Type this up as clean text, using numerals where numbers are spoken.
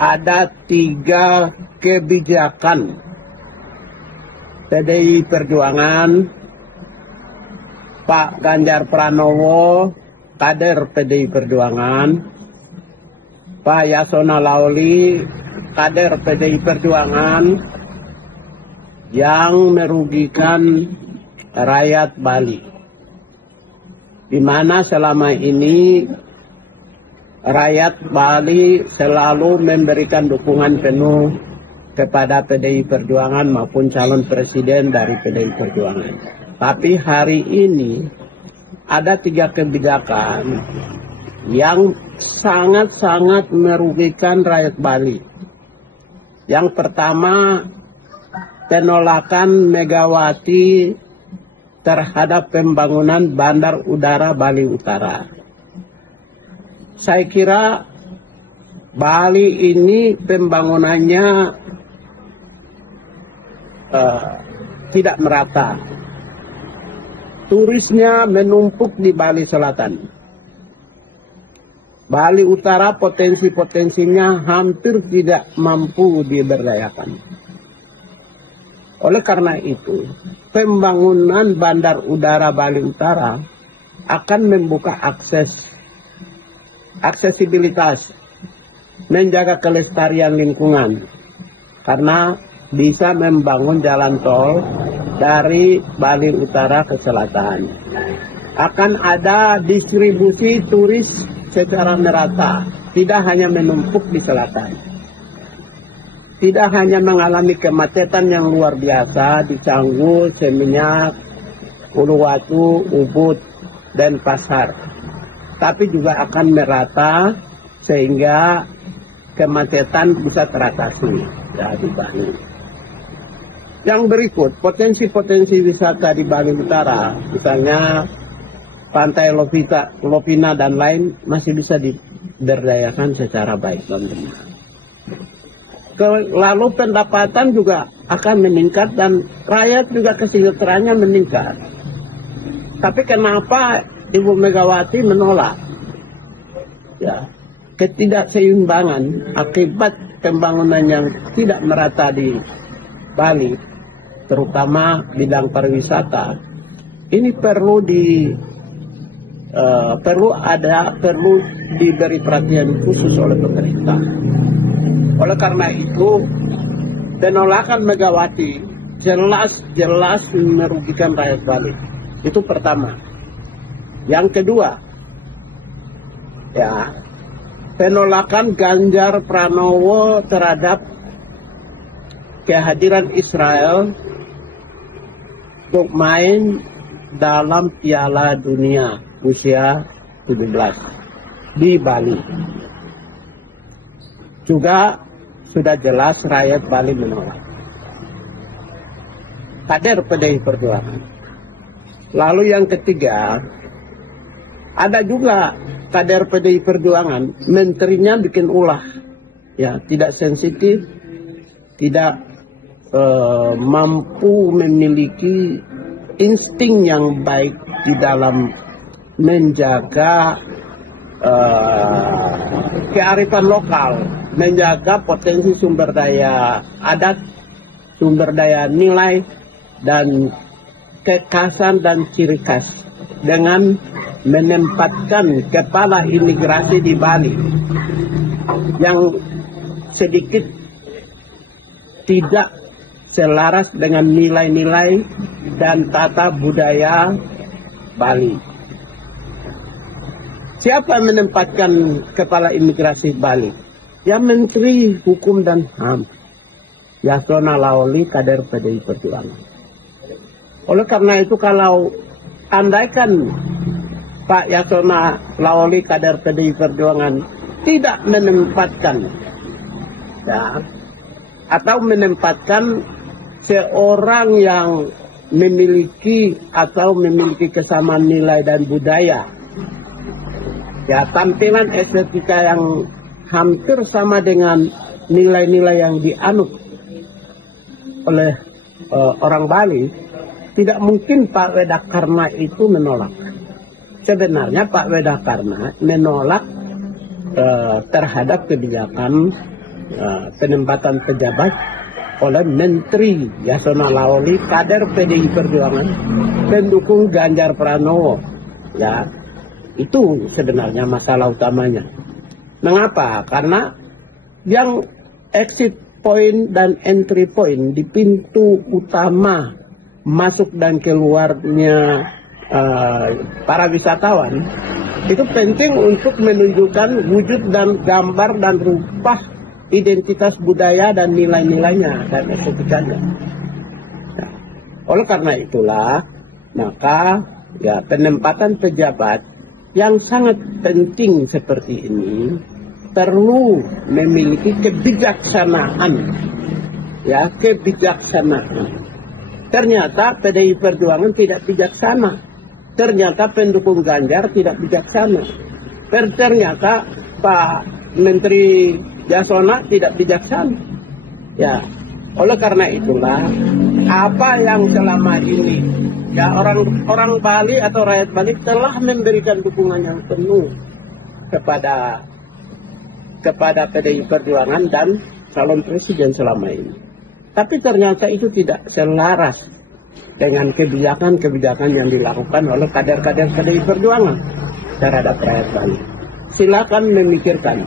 ada 3 kebijakan PDI Perjuangan, Pak Ganjar Pranowo, kader PDI Perjuangan, Pak Yasona Lawli, kader PDI Perjuangan, yang merugikan rakyat Bali, di mana selama ini rakyat Bali selalu memberikan dukungan penuh kepada PDI Perjuangan maupun calon presiden dari PDI Perjuangan. Tapi hari ini ada 3 kebijakan yang sangat-sangat merugikan rakyat Bali. Yang pertama, penolakan Megawati terhadap pembangunan Bandar Udara Bali Utara. Saya kira Bali ini pembangunannya tidak merata. Turisnya menumpuk di Bali Selatan. Bali Utara potensi-potensinya hampir tidak mampu diberdayakan. Oleh karena itu, pembangunan Bandar Udara Bali Utara akan membuka aksesibilitas, menjaga kelestarian lingkungan, karena bisa membangun jalan tol dari Bali Utara ke selatan. Akan ada distribusi turis secara merata, tidak hanya menumpuk di selatan. Tidak hanya mengalami kemacetan yang luar biasa di Canggu, Seminyak, Uluwatu, Ubud, dan Pasar. Tapi juga akan merata sehingga kemacetan bisa teratasi di Bali. Yang berikut, potensi-potensi wisata di Bali Utara, misalnya Pantai Lovina dan lain, masih bisa diberdayakan secara baik dan benar. Lalu pendapatan juga akan meningkat dan rakyat juga kesejahteraannya meningkat. Tapi kenapa Ibu Megawati menolak? Ya, ketidakseimbangan akibat pembangunan yang tidak merata di Bali, terutama bidang pariwisata, ini perlu diberi perhatian khusus oleh pemerintah. Oleh karena itu, penolakan Megawati jelas merugikan rakyat Bali. Itu pertama. Yang kedua, ya, penolakan Ganjar Pranowo terhadap kehadiran Israel untuk main dalam Piala Dunia usia 17 di Bali. Juga sudah jelas rakyat Bali menolak. Kader PDI Perjuangan. Lalu yang ketiga, ada juga kader PDI Perjuangan, menterinya bikin ulah, ya, tidak sensitif, tidak mampu memiliki insting yang baik di dalam menjaga kearifan lokal, menjaga potensi sumber daya adat, sumber daya nilai, dan kekhasan dan ciri khas dengan menempatkan kepala imigrasi di Bali yang sedikit tidak selaras dengan nilai-nilai dan tata budaya Bali. Siapa menempatkan kepala imigrasi Bali? Ya, Menteri Hukum dan HAM, Yasona Lawli, kader PDI Perjuangan. Oleh karena itu, kalau andaikan Pak Yasona Lawli, kader PDI Perjuangan, tidak menempatkan, ya, atau menempatkan seorang yang memiliki kesamaan nilai dan budaya, ya, tampilan estetika yang hampir sama dengan nilai-nilai yang dianut oleh orang Bali, tidak mungkin Pak Wedakarna itu menolak. Sebenarnya Pak Wedakarna menolak terhadap kebijakan penempatan pejabat oleh Menteri Yasona Lawli, kader PDI Perjuangan, pendukung Ganjar Pranowo. Ya, itu sebenarnya masalah utamanya. Mengapa? Karena yang exit point dan entry point di pintu utama masuk dan keluarnya para wisatawan itu penting untuk menunjukkan wujud dan gambar dan rupa identitas budaya dan nilai-nilainya dan estetikanya. Nah, oleh karena itulah, maka ya penempatan pejabat yang sangat penting seperti ini perlu memiliki kebijaksanaan. Ya, kebijaksanaan. Ternyata PDI Perjuangan tidak bijaksana. Ternyata pendukung Ganjar tidak bijaksana. Ternyata Pak Menteri Yasona tidak bijaksana. Ya, oleh karena itulah apa yang selama ini ya orang Bali atau rakyat Bali telah memberikan dukungan yang penuh kepada PDI Perjuangan dan calon presiden selama ini. Tapi ternyata itu tidak selaras dengan kebijakan-kebijakan yang dilakukan oleh kader-kader PDI Perjuangan terhadap rakyat Bali. Silakan memikirkan